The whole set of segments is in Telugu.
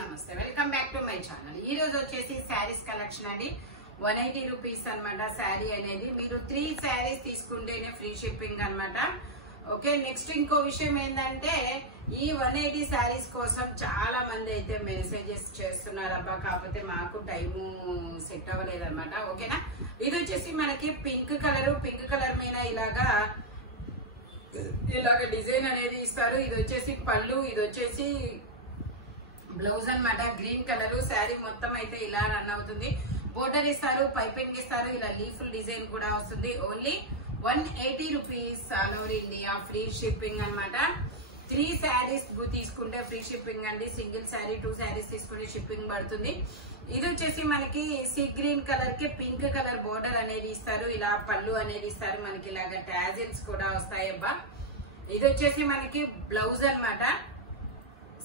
నమస్తే welcome back to my channel. ఈ రోజు వచ్చేసి శారీస్ కలెక్షన్ అండి. 180 రూపీస్ అనమాట శారీ అనేది. మీరు 3 శారీస్ తీసుకుంటేనే ఫ్రీ షిప్పింగ్ అనమాట. ఓకే, నెక్స్ట్ ఇంకో విషయం ఏంటంటే ఈ 180 శారీస్ కోసం చాలా మంది అయితే మెసేజెస్ చేస్తున్నారు అబ్బా, కాకపోతే మాకు టైము సెట్ అవ్వలేదు అనమాట. ఓకేనా, ఇది వచ్చేసి మనకి పింక్ కలర్ మీద ఇలాగ డిజైన్ అనేది ఇస్తారు. ఇది వచ్చేసి పళ్ళు, ఇది వచ్చేసి బ్లౌజ్ అన్నమాట. గ్రీన్ కలర్ శారీ మొత్తం అయితే ఇలా రన్ అవుతుంది. బోర్డర్ ఇస్తారు, పైపింగ్ ఇస్తారు, ఇలా లీఫ్ డిజైన్ కూడా వస్తుంది. Only 180 rupees all over India free shipping అన్నమాట. 3 శారీస్ తీసుకుంటే ఫ్రీ షిప్పింగ్ అండి. సింగిల్ శారీ 2 శారీస్ తీసుకుంటే షిప్పింగ్ పడుతుంది. ఇది వచ్చేసి మనకి సీ గ్రీన్ కలర్ కి పింక్ కలర్ బోర్డర్ అనేది ఇస్తారు. ఇలా పళ్ళు అనేది ఇస్తారు. మనకి ఇలాగా టాజిల్స్ కూడా వస్తాయి అబ్బా. ఇది వచ్చేసి మనకి బ్లౌజ్ అన్నమాట.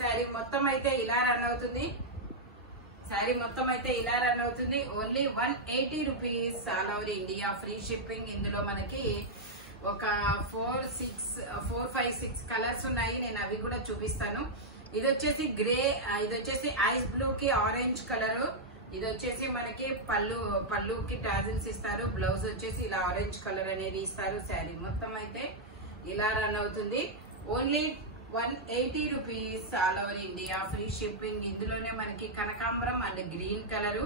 శారీ మొత్తం అయితే ఇలా రన్ అవుతుంది. Only 180 rupees all over India free shipping. ఇందులో మనకి ఒక 4-5-6 కలర్స్ ఉన్నాయి. నేను అవి కూడా చూపిస్తాను. ఇది వచ్చేసి గ్రే, ఇది వచ్చేసి ఐస్ బ్లూ కి ఆరెంజ్ కలర్. ఇది వచ్చేసి మనకి పళ్ళుకి టాజిల్స్ ఇస్తారు. బ్లౌజ్ వచ్చేసి ఇలా ఆరెంజ్ కలర్ అనేది ఇస్తారు. శారీ మొత్తం అయితే ఇలా రన్ అవుతుంది. Only 180 rupees all over India free shipping. ఇందులోనే మనకి కనకాంబరం అండ్ గ్రీన్ కలర్.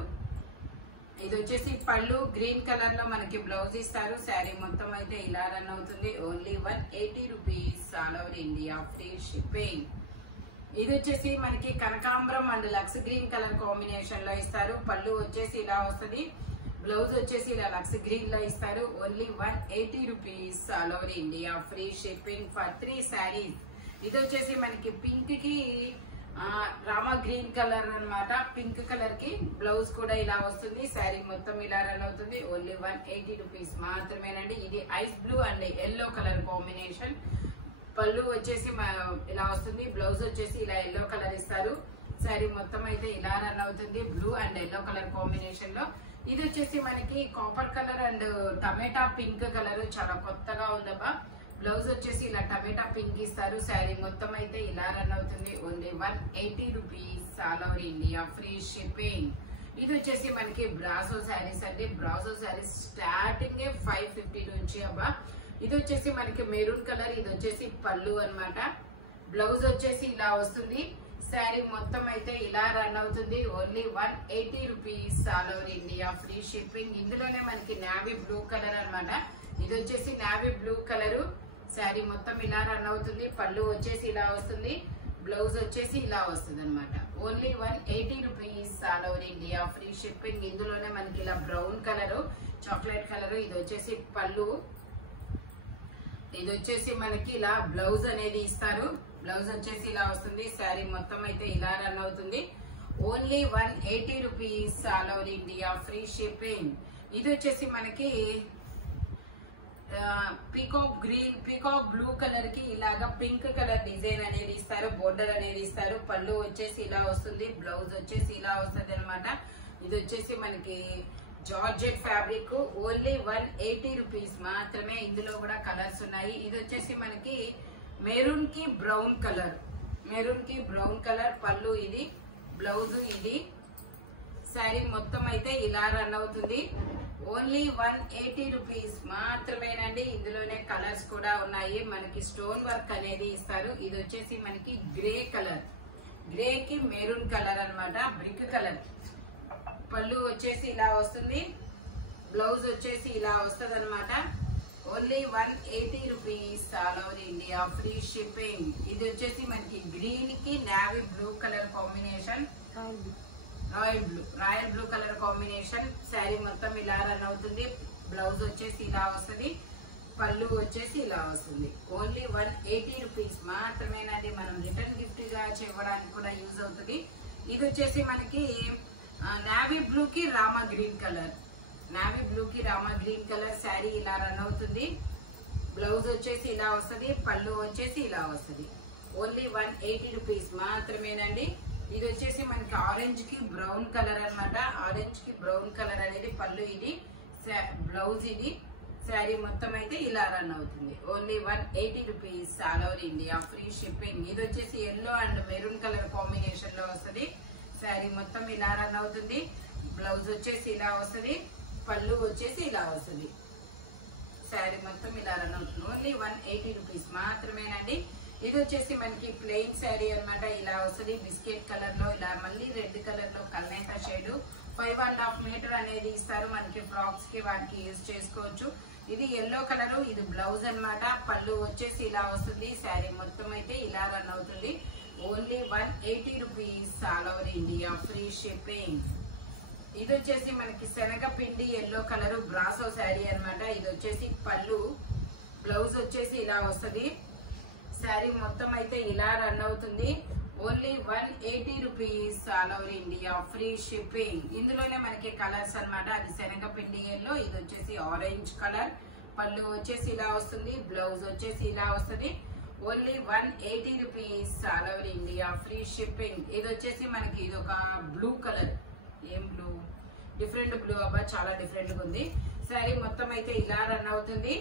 ఇది వచ్చేసి పళ్ళు గ్రీన్ కలర్ లో మనకి బ్లౌజ్ ఇస్తారు. శారీ మొత్తం అయితే ఇలా రన్ అవుతుంది. Only 180 rupees all over India free shipping. ఇది వచ్చేసి మనకి కనకాంబరం and lux green colour combination లో ఇస్తారు. పళ్ళు వచ్చేసి ఇలా వస్తుంది. బ్లౌజ్ వచ్చేసి ఇలా లక్స్ గ్రీన్ లో ఇస్తారు. Only 180 rupees all over India free shipping for 3 saris. ఇది వచ్చేసి మనకి పింక్ కి రామా గ్రీన్ కలర్ అన్నమాట. పింక్ కలర్ కి బ్లౌజ్ కూడా ఇలా వస్తుంది. శారీ మొత్తం ఇలా రన్ అవుతుంది. ఓన్లీ 180 రూపీస్ మాత్రమేనండి. ఇది ice blue and yellow colour combination. పళ్ళు వచ్చేసి ఇలా వస్తుంది. బ్లౌజ్ వచ్చేసి ఇలా ఎల్లో కలర్ ఇస్తారు. శారీ మొత్తం అయితే ఇలా రన్ అవుతుంది. Blue and yellow colour combination లో. ఇది వచ్చేసి మనకి copper colour and tomato pink colour. చాలా కొత్తగా ఉందబ్బా. బ్లౌజ్ వచ్చేసి ఇలా టమాటా పింక్ ఇస్తారు. శారీ మొత్తం అయితే ఇలా రన్ అవుతుంది. Only 180 rupees all over India free shipping. ఇది వచ్చేసి మనకి బ్రాసో శారీస్ అండి. బ్రాసో శారీస్ స్టార్టింగ్ 550 నుంచి అబ్బా. ఇది వచ్చేసి మనకి మెరూన్ కలర్. ఇది వచ్చేసి పళ్ళు అన్నమాట. బ్లౌజ్ వచ్చేసి ఇలా వస్తుంది. శారీ మొత్తం అయితే ఇలా రన్ అవుతుంది. Only 180 rupees all over India free shipping. ఇందులోనే మనకి నావీ బ్లూ కలర్ అన్నమాట. ఇది వచ్చేసి నావీ బ్లూ కలర్. శారీ మొత్తం ఇలా రన్ అవుతుంది. పళ్ళు వచ్చేసి ఇలా వస్తుంది. బ్లౌజ్ వచ్చేసి ఇలా వస్తుంది అనమాట. Only 180 rupees all over India free shipping. ఇందులోనే మనకి ఇలా బ్రౌన్ కలర్, చాక్లెట్ కలర్. ఇది వచ్చేసి పళ్ళు. ఇది వచ్చేసి మనకి ఇలా బ్లౌజ్ అనేది ఇస్తారు. బ్లౌజ్ వచ్చేసి ఇలా వస్తుంది. శారీ మొత్తం అయితే ఇలా రన్ అవుతుంది. Only 180 rupees all over India free shipping. ఇది వచ్చేసి మనకి పీకాక్ బ్లూ కలర్ కి ఇలాగా పింక్ కలర్ డిజైన్ అనేది ఇస్తారు. బోర్డర్ అనేది ఇస్తారు. పళ్ళు వచ్చేసి ఇలా వస్తుంది. బ్లౌజ్ వచ్చేసి ఇలా వస్తుంది అనమాట. ఇది వచ్చేసి మనకి జార్జెట్ ఫ్యాబ్రిక్. ఓన్లీ 180 రూపీస్ మాత్రమే. ఇందులో కూడా కలర్స్ ఉన్నాయి. ఇది వచ్చేసి మనకి మెరూన్ కి బ్రౌన్ కలర్. పళ్ళు ఇది, బ్లౌజ్ ఇది. శారీ మొత్తం అయితే ఇలా రన్ అవుతుంది. ఓన్లీ 180 రూపీస్ మాత్రమేనండి. ఇందులోనే కలర్స్ కూడా ఉన్నాయి. మనకి స్టోన్ వర్క్ అనేది ఇస్తారు. ఇది వచ్చేసి మనకి గ్రే కలర్, గ్రే కి మెరూన్ కలర్ అన్నమాట. Brick colour. పళ్ళు వచ్చేసి ఇలా వస్తుంది. బ్లౌజ్ వచ్చేసి ఇలా వస్తుంది అనమాట. Only 180 rupees all over India free shipping. ఇది వచ్చేసి మనకి గ్రీన్ కి navy blue colour combination, royal blue colour combination. Sari మొత్తం ఇలా రన్ అవుతుంది. బ్లౌజ్ వచ్చేసి ఇలా వస్తుంది. పళ్ళు వచ్చేసి ఇలా వస్తుంది. ఓన్లీ 180 రూపీస్ మాత్రమేనండి. మనం రిటర్న్ గిఫ్ట్ గా ఇవ్వడానికి కూడా యూజ్ అవుతుంది. ఇది వచ్చేసి మనకి నావీ బ్లూ కి రామా గ్రీన్ కలర్. శారీ ఇలా రన్ అవుతుంది. బ్లౌజ్ వచ్చేసి ఇలా వస్తుంది. పళ్ళు వచ్చేసి ఇలా వస్తుంది. ఓన్లీ 180 రూపీస్ మాత్రమేనండి. ఇది వచ్చేసి మనకి ఆరెంజ్ కి బ్రౌన్ కలర్ అన్నమాట. ఆరెంజ్ కి బ్రౌన్ కలర్ అనేది పళ్ళు, ఇది బ్లౌజ్ ఇది. శారీ మొత్తం అయితే ఇలా రన్ అవుతుంది. Only 180 rupees all over India free shipping. ఇది వచ్చేసి yellow and maroon colour combination లో వస్తుంది. శారీ మొత్తం ఇలా రన్ అవుతుంది. బ్లౌజ్ వచ్చేసి ఇలా వస్తుంది, పళ్ళు వచ్చేసి ఇలా వస్తుంది. శారీ మొత్తం ఇలా రన్ అవుతుంది. ఓన్లీ 180 రూపీస్ మాత్రమేనండి. ఇది వచ్చేసి మనకి ప్లెయిన్ శారీ అన్నమాట. ఇలా వస్తుంది బిస్కెట్ కలర్ లో, ఇలా మళ్ళీ రెడ్ కలర్ లో కల్నేత షేడ్. 5.5 మీటర్ అనేది ఇస్తారు. మనకి ఫ్రాక్స్ కి వాటికి యూజ్ చేసుకోవచ్చు. ఇది ఎల్లో కలర్, ఇది బ్లౌజ్ అన్నమాట. పళ్ళు వచ్చేసి ఇలా వస్తుంది. శారీ మొత్తం అయితే ఇలా రన్ అవుతుంది. Only 180 rupees all over India, free shipping. ఇది వచ్చేసి మనకి శనగపిండి ఎల్లో కలర్ బ్రాసో శారీ అన్నమాట. ఇది వచ్చేసి పళ్ళు, బ్లౌజ్ వచ్చేసి ఇలా వస్తుంది. శారీ మొత్తం అయితే ఇలా రన్ అవుతుంది. Only 180 rupees all over India, free shipping. ఇందులోనే మనకి కలర్స్ అన్నమాట. అది శనగపిండి ఎల్లో, ఇది వచ్చేసి ఆరెంజ్ కలర్. పళ్ళు వచ్చేసి ఇలా వస్తుంది, బ్లౌజ్ వచ్చేసి ఇలా వస్తుంది. Only 180 rupees all over India, free shipping. ఇది వచ్చేసి మనకి ఇది ఒక బ్లూ కలర్. ఏం బ్లూ? డిఫరెంట్ బ్లూ అబ్బా, చాలా డిఫరెంట్ గా ఉంది. శారీ మొత్తం అయితే ఇలా రన్ అవుతుంది.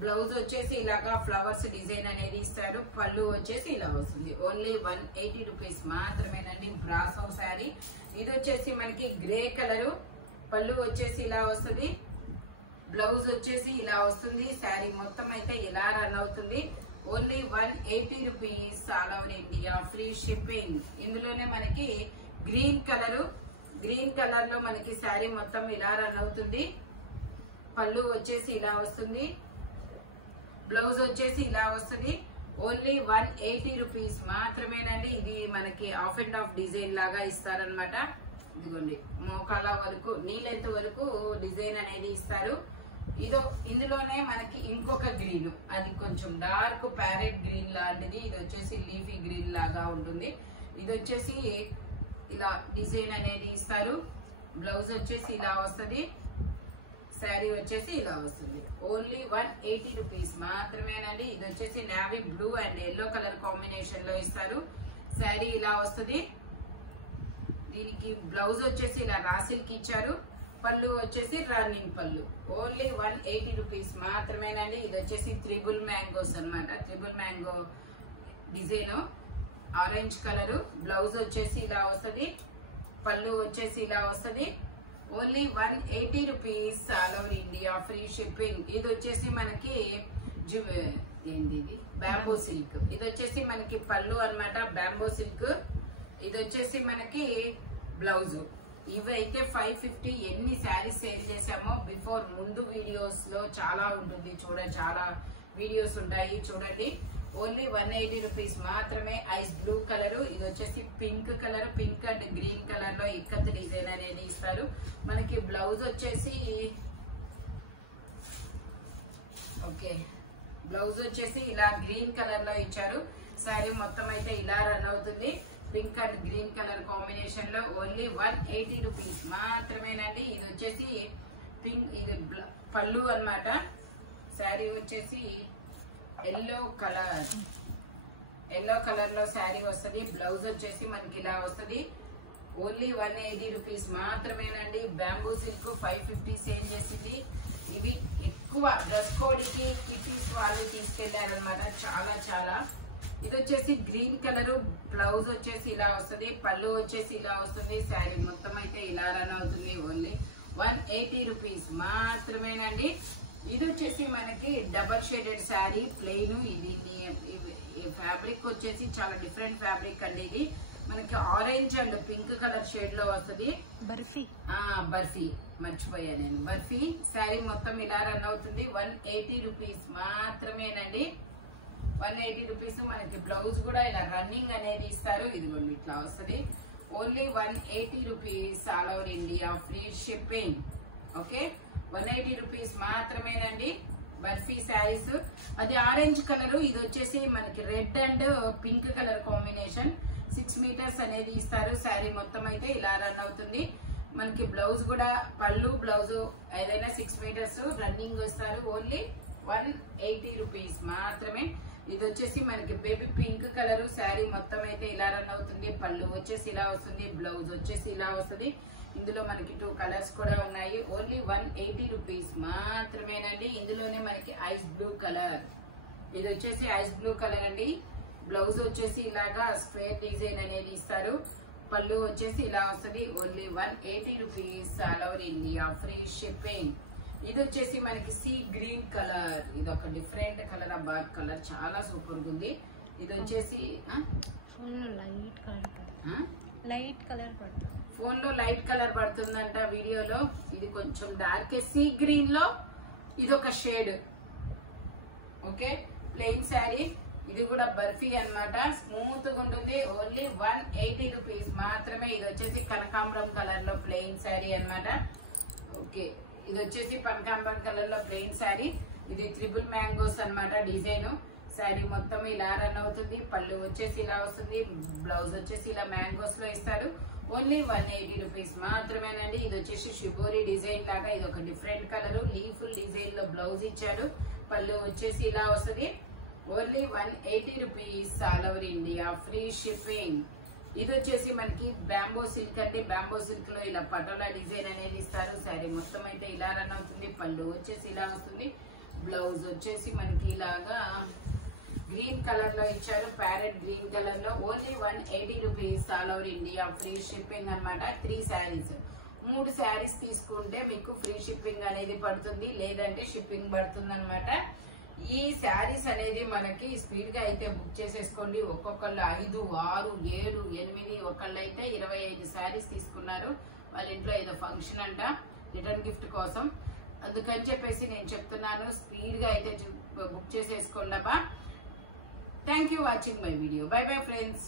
బ్లౌజ్ వచ్చేసి ఇలాగా ఫ్లవర్స్ డిజైన్ అనేది ఇస్తారు. పళ్ళు వచ్చేసి ఇలా వస్తుంది. ఓన్లీ 180 రూపీస్ మాత్రమేనండి. బ్రాసో శారీ. ఇది వచ్చేసి మనకి గ్రే కలరు, పళ్ళు వచ్చేసి ఇలా వస్తుంది, బ్లౌజ్ వచ్చేసి ఇలా వస్తుంది. శారీ మొత్తం అయితే ఇలా రన్ అవుతుంది. Only 180 rupees all over India, free shipping. ఇందులోనే మనకి గ్రీన్ కలరు, గ్రీన్ కలర్ లో మనకి శారీ మొత్తం ఇలా రన్ అవుతుంది. పళ్ళు వచ్చేసి ఇలా వస్తుంది, బ్లౌజ్ వచ్చేసి ఇలా వస్తుంది. ఓన్లీ 180 రూపీస్ మాత్రమేనండి. ఇది మనకి ఆఫ్ అండ్ ఆఫ్ డిజైన్ లాగా ఇస్తారనమాట. ఇదిగోండి మోకాల వరకు, నీ లెంత్ వరకు డిజైన్ అనేది ఇస్తారు. ఇందులోనే మనకి ఇంకొక గ్రీన్, అది కొంచెం డార్క్ ప్యారెట్ గ్రీన్ లాంటిది. ఇది వచ్చేసి లీఫీ గ్రీన్ లాగా ఉంటుంది. ఇది వచ్చేసి ఇలా డిజైన్ అనేది ఇస్తారు. బ్లౌజ్ వచ్చేసి ఇలా వస్తుంది, శారీ వచ్చేసి ఇలా వస్తుంది. ఓన్లీ 180 రూపీస్ మాత్రమేనండి. ఇది వచ్చేసి navy blue and yellow colour combination లో ఇస్తారు. శారీ ఇలా వస్తుంది. దీనికి బ్లౌజ్ వచ్చేసి ఇలా రాసిల్కి ఇచ్చారు. పళ్ళు వచ్చేసి రన్నింగ్ పళ్ళు. ఓన్లీ 180 రూపీస్ మాత్రమేనండి. ఇది వచ్చేసి త్రిబుల్ మ్యాంగోస్ అన్నమాట. Triple mango design, orange colour. Blouse వచ్చేసి ఇలా వస్తుంది, పళ్ళు వచ్చేసి ఇలా వస్తుంది. Only 180 rupees all over India, free shipping. ఇది వచ్చేసి మనకి ఏంది, ఇది బ్యాంబో సిల్క్. ఇది వచ్చేసి మనకి పళ్ళు అన్నమాట, బ్యాంబో సిల్క్. ఇది వచ్చేసి మనకి బ్లౌజ్. ఇవైతే 550. ఎన్ని శారీస్ సేల్ చేసామో బిఫోర్ ముందు వీడియోస్ లో చాలా ఉంటుంది, చాలా వీడియోస్ ఉంటాయి చూడండి. ఓన్లీ 180 రూపీస్ మాత్రమే. Ice blue colour. ఇది వచ్చేసి pink colour, pink and green colour లో ఇక్కత్ డిజైన్ అనేది ఇస్తారు. మనకి బ్లౌజ్ వచ్చేసి ఓకే, బ్లౌజ్ వచ్చేసి ఇలా గ్రీన్ కలర్ లో ఇచ్చారు. శారీ మొత్తం అయితే ఇలా రన్ అవుతుంది. Pink and green colour combination లో. ఓన్లీ 180 రూపీస్ మాత్రమేనండి. ఇది వచ్చేసి పింక్, ఇది పళ్ళు అన్నమాట. శారీ వచ్చేసి ఎల్లో కలర్, ఎల్లో కలర్ లో శారీ వస్తుంది. బ్లౌజ్ వచ్చేసి మనకి ఇలా వస్తుంది. ఓన్లీ 180 రూపీస్ మాత్రమేనండి. బ్యాంబూ సిల్క్ 550 సేల్ చేసింది. ఇవి ఎక్కువ డ్రెస్ కోడ్ కి కిటీస్ వాళ్ళు తీసుకెళ్లారనమాట, చాలా. ఇది వచ్చేసి గ్రీన్ కలర్. బ్లౌజ్ వచ్చేసి ఇలా వస్తుంది, పళ్ళు వచ్చేసి ఇలా వస్తుంది. శారీ మొత్తం అయితే ఇలా రన్ అవుతుంది. ఓన్లీ 180 రూపీస్ మాత్రమేనండి. ఇది వచ్చేసి మనకి డబల్ షేడెడ్ శారీ, ప్లెయిన్. ఇది ఫ్యాబ్రిక్ వచ్చేసి చాలా డిఫరెంట్ ఫ్యాబ్రిక్ అండి. ఇది మనకి orange and pink colour shade లో వస్తుంది. బర్ఫీ మర్చిపోయా నేను, బర్ఫీ. శారీ మొత్తం ఇలా రన్ అవుతుంది. 180 రూపీస్ మాత్రమేనండి. 180 రూపీస్. మనకి బ్లౌజ్ కూడా ఇలా రన్నింగ్ అనేది ఇస్తారు. ఇదిగోండి ఇట్లా వస్తుంది. Only 180 rupees all over India, free shipping. Okay, 180 rupees మాత్రమేనండి. బర్ఫీ శారీస్. అది ఆరెంజ్ కలర్. ఇది వచ్చేసి మనకి red and pink colour combination. 6 metres అనేది ఇస్తారు. శారీ మొత్తం అయితే ఇలా రన్ అవుతుంది. మనకి బ్లౌజ్ కూడా, పళ్ళు బ్లౌజ్ ఏదైనా 6 మీటర్స్ రన్నింగ్ వస్తారు. ఓన్లీ 180 రూపీస్ మాత్రమే. ఇది వచ్చేసి మనకి బేబీ పింక్ కలర్. శారీ మొత్తం అయితే ఇలా రన్ అవుతుంది. పళ్ళు వచ్చేసి ఇలా వస్తుంది, బ్లౌజ్ వచ్చేసి ఇలా వస్తుంది. ఇందులో మనకి 2 కలర్స్ కూడా ఉన్నాయి. ఓన్లీ 180 రూపీస్ మాత్రమేనండి. ఇందులోనే మనకి ఐస్ బ్లూ కలర్. ఇది వచ్చేసి ఐస్ బ్లూ కలర్ అండి. బ్లౌజ్ వచ్చేసి ఇలాగా స్క్వేర్ డిజైన్ అనేది ఇస్తారు. పళ్ళు వచ్చేసి ఇలా వస్తుంది. Only 180 rupees all over India, free shipping. ఇది వచ్చేసి మనకి సీ గ్రీన్ కలర్, ఇది ఒక డిఫరెంట్ కలర్, బార్ కలర్, చాలా సూపర్ గా ఉంది. ఇది వచ్చేసి ఫోన్ లో లైట్ కలర్ పడుతుందంట వీడియోలో. ఇది కొంచెం డార్క్ సీ గ్రీన్ లో ఇది ఒక షేడ్. Okay, plain sari. ఇది కూడా బర్ఫీ అన్నమాట, స్మూత్ గా ఉంటుంది. ఓన్లీ 180 రూపీస్ మాత్రమే. ఇది వచ్చేసి కనకాంబరం కలర్ లో ప్లెయిన్ శారీ అన్నమాట. ఓకే, ఇది వచ్చేసి కనకాంబరం కలర్ లో ప్లెయిన్ శారీ. ఇది ట్రిపుల్ మ్యాంగోస్ అన్నమాట డిజైన్. శారీ మొత్తం ఇలా రన్ అవుతుంది. పళ్ళు వచ్చేసి ఇలా వస్తుంది, బ్లౌజ్ వచ్చేసి ఇలా మ్యాంగోస్ లో ఇస్తారు. ఓన్లీ 180 రూపీస్ మాత్రమేనండి. ఇది వచ్చేసి షిబోరి డిజైన్ లాగా, ఇది ఒక డిఫరెంట్ కలర్, లీఫ్ డిజైన్ లో బ్లౌజ్ ఇచ్చాడు. పళ్ళు వచ్చేసి ఇలా వస్తుంది. Only 180 rupees all over India, free shipping. ఇది వచ్చేసి మనకి బ్యాంబో సిల్క్ అండి. బ్యాంబో సిల్క్ లో ఇలా పటోలా డిజైన్ అనేది ఇస్తారు. శారీ మొత్తం అయితే ఇలా రన్ అవుతుంది. పళ్ళు వచ్చేసి ఇలా వస్తుంది. బ్లౌజ్ వచ్చేసి మనకి ఇలాగా గ్రీన్ కలర్ లో ఇచ్చారు, ప్యారెట్ గ్రీన్ కలర్ లో. Only 180 rupees all over India, free shipping అన్నమాట. 3 శారీస్, 3 శారీస్ తీసుకుంటే మీకు ఫ్రీ షిప్పింగ్ అనేది పడుతుంది, లేదంటే షిప్పింగ్ పడుతుంది అనమాట. ఈ శారీస్ అనేది మనకి స్పీడ్ గా అయితే బుక్ చేసేసుకోండి. ఒక్కొక్కళ్ళు 5, 6, 7, 8, ఒకళ్ళు అయితే 25 శారీస్ తీసుకున్నారు. వాళ్ళ ఇంట్లో ఏదో ఫంక్షన్ అంట, రిటర్న్ గిఫ్ట్ కోసం. అందుకని చెప్పేసి నేను చెప్తున్నాను, స్పీడ్ గా అయితే బుక్ చేసేసుకోండి అబ్బా. Thank you watching my video. By bye friends.